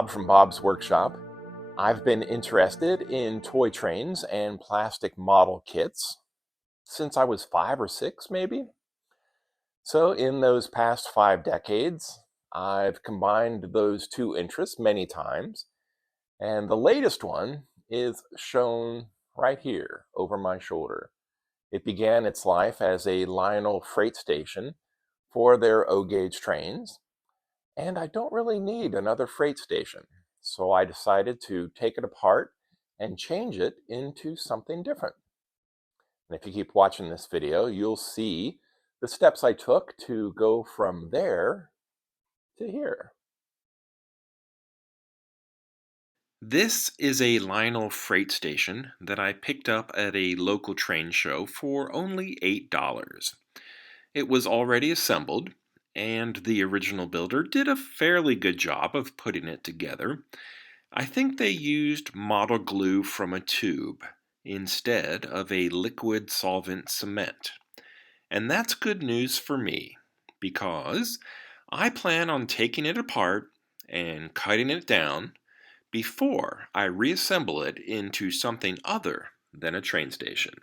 Bob from Bob's Workshop. I've been interested in toy trains and plastic model kits since I was 5 or 6, maybe. So, in those past 5 decades, I've combined those two interests many times, and the latest one is shown right here over my shoulder. It began its life as a Lionel freight station for their O-gauge trains, and I don't really need another freight station. So I decided to take it apart and change it into something different. And if you keep watching this video, you'll see the steps I took to go from there to here. This is a Lionel freight station that I picked up at a local train show for only $8. It was already assembled, and the original builder did a fairly good job of putting it together. I think they used model glue from a tube instead of a liquid solvent cement. And that's good news for me, because I plan on taking it apart and cutting it down before I reassemble it into something other than a train station.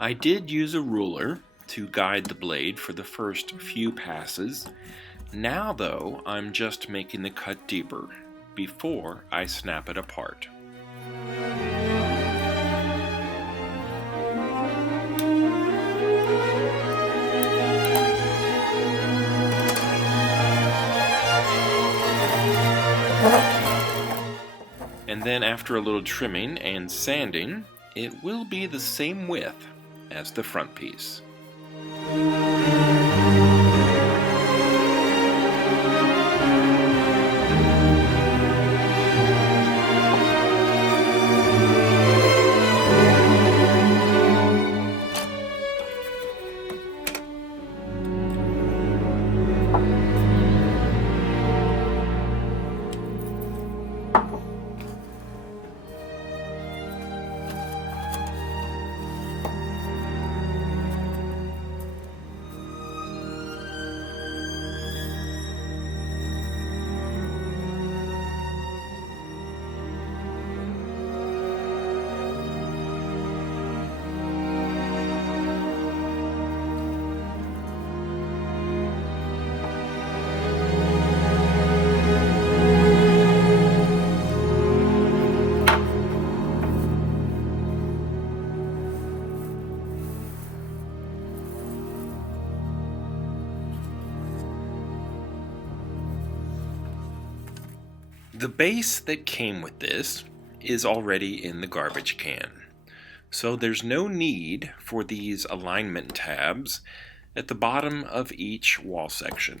I did use a ruler to guide the blade for the first few passes. Now, though, I'm just making the cut deeper before I snap it apart. And then after a little trimming and sanding, it will be the same width as the front piece. The base that came with this is already in the garbage can, so there's no need for these alignment tabs at the bottom of each wall section.